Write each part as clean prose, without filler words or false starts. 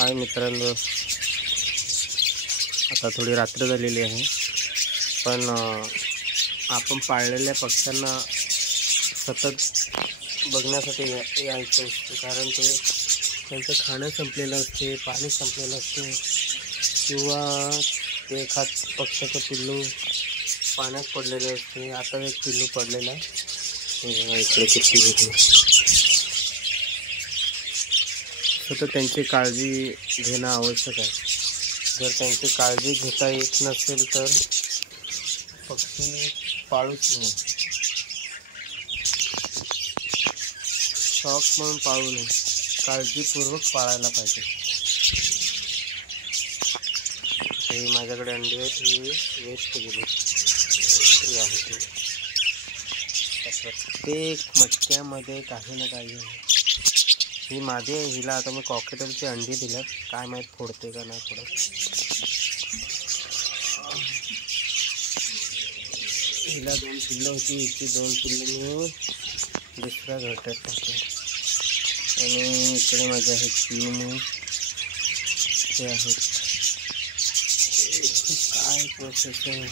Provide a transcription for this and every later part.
हाय मित्रांनो, आता थोडी रात्र झालेली आहे, पण आपण पाळलेल्या पक्ष्यांना सतत बघण्यासाठी यायचं असतं. कारण ते त्यांचं खाणं संपलेलं असते, पाणी संपलेलं असते, किंवा ते एखाद पक्ष्याचं पिल्लू पाण्यात पडलेलं असते. आता एक पिल्लू पडलेला इकडे किती घेतली. तर त्यांची काळजी घेणं आवश्यक आहे. जर त्यांची काळजी घेता येत नसेल तर पक्षी पाळूच नये. शौक म्हणून पाळू नये, काळजीपूर्वक पाळायला पाहिजे. हे माझ्याकडे अंडी आहेत, ही वेस्ट गेली आहे. प्रत्येक मटक्यामध्ये काही ना काही आहे. ही मादी आहे, हिला आता मी कॉकटेलची अंडी दिल्यात, काय माहीत फोडते का नाही फोडत. हिला 2 पिल्लं होती, हिची 2 पिल्लं मी दुसऱ्या घरट्यात टाकले. आणि इकडे माझे आहेत पिऊन हे आहेत. काय प्रोसेस आहे,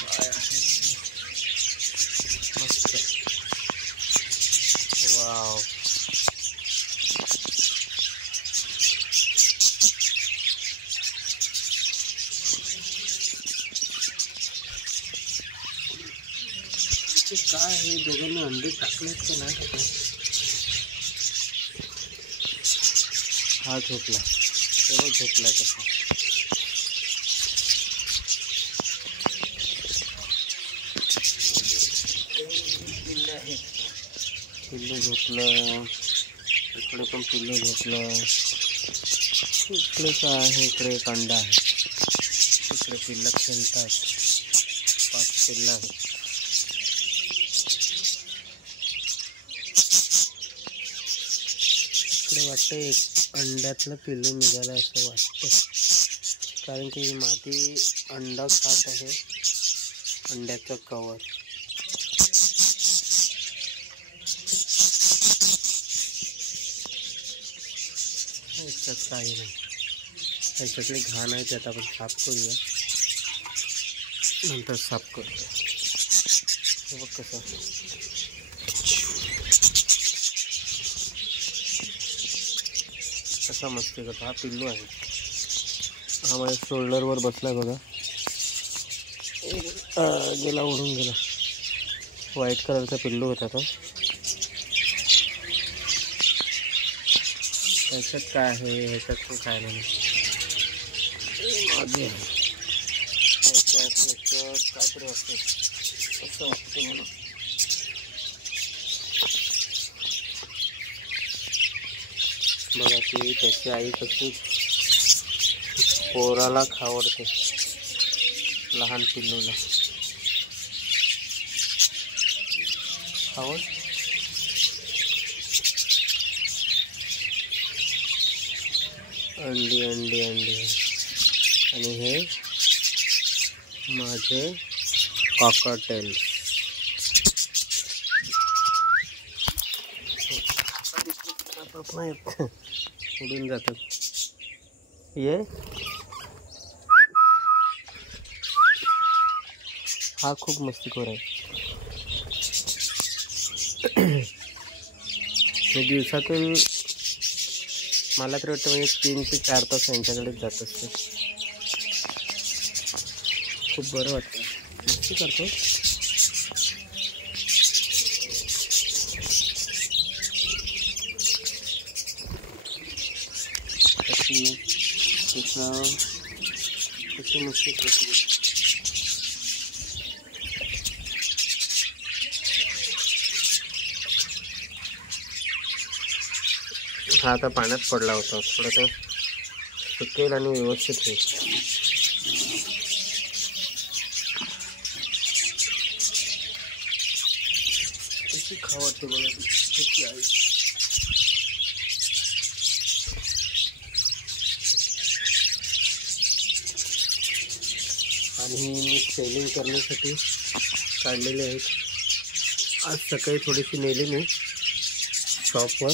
काय आहे मस्त. वाव, काय हे दोघांनी अंडे टाकलेत का नाही टाकले. हा झोपला, तेव्हा झोपला कसा. पिल्लू झोपलं, इकडे पण पिल्लू झोपलं. इकडे काय आहे, इकडे एक अंडा आहे, इकडे पिल्लं खेळतात. 5 पिल्लं आहेत. इकडे वाटतं एक अंड्यातलं पिल्लू निघालं असं वाटतं, कारण की ही मादी अंडा खात आहे, अंड्याचं कवर. याच्यात काही नाही, याच्यातली घाण आहे, त्यात आपण साफ करूया, नंतर साफ करतो. हे बघ कसं कसा मस्ती करतो. हा पिल्लू आहे, हा माझ्या शोल्डरवर बसला बघा. गेला, उडून गेला. व्हाईट कलरचा पिल्लू होता तो. ह्याच्यात काय आहे, ह्याच्यात पण काय नाही. मागे ह्याच्यात काहीतरी असतं असं वाटतं मला. बघा ती त्याची आई कशी पोराला खावडते, लहान पिल्लूला खावड. अंडी अंडी अंडी. आणि हे माझे कॉकटेल. उडून जातात. ये हा खूप मस्तीखोर आहे. हे दिवसातून मला तर वाटतं म्हणजे 3 ते 4 तास यांच्याकडेच जात असते. खूप बरं वाटतं, मस्ती करतो. कशी मस्ती करतो. हा आता पाण्यात पडला होता, थोडं ते सुकेल आणि व्यवस्थित होईल. कशी खावडते बघा त्याची आई. आणि मी सेलिंग करण्यासाठी काढलेले आहेत. आज सकाळी थोडीशी नेली मी शॉपवर.